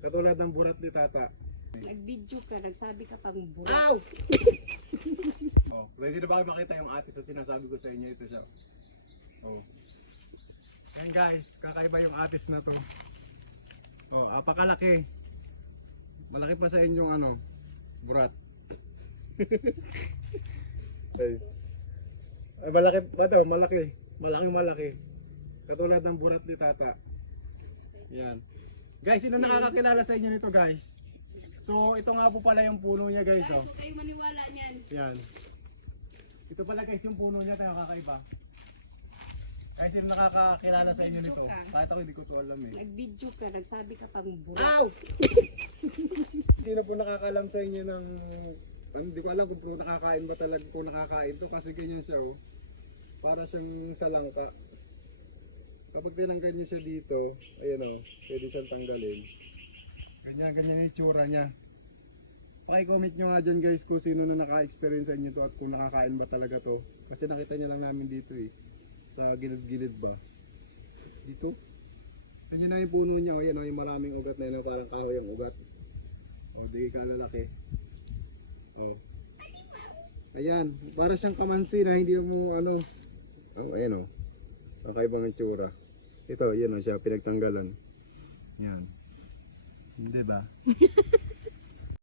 Katulad ng burat ni Tata. Nag-video ka, nagsabi ka pang burat. Ow! Oh, ready na ba kayo makita yung atis na sinasabi ko sa inyo? Ito siya. Oh. Ayan guys, kakaiba yung atis na to. Oh, apakalaki. Malaki pa sa inyong ano, burat. Ay, malaki ba daw? Malaki. Malaki. Katulad ng burat ni Tata. Yan. Guys, sino nakakakilala sa inyo nito guys? So, ito nga po pala yung puno niya guys. Oh. So kayo maniwala niyan. Yan. Ito pala guys yung puno niya, tayo kakaiba. Guys, sino nakakakilala sa inyo nito? Kahit ako hindi ko to alam eh. Nag-video ka, nagsabi ka pang burat. Ow! Sino po nakakaalam sa inyo ng... Hindi ko alam kung nakakain ba talaga, kung nakakain to kasi ganyan siya oh. Para siyang salangka. Kapag tinanggal niyo siya dito, ayan oh, pwede siyang tanggalin. Ganyan yung itsura niya. Paki-comment nyo nga dyan guys kung sino na naka-experience sa inyo to at kung nakakain ba talaga to. Kasi nakita niya lang namin dito eh. Sa gilid-gilid ba. Dito. Ganyan na yung puno niya oh, yan oh, yung maraming ugat na yun, parang kahoy ang ugat. Oh, di kalalaki. Oh. Ayan, para siyang kamansi na hindi mo ano. Oh, ayan oh. Kakaibang itsura. Ito, yan oh siya, pinagtanggalan. Yan. Hindi ba?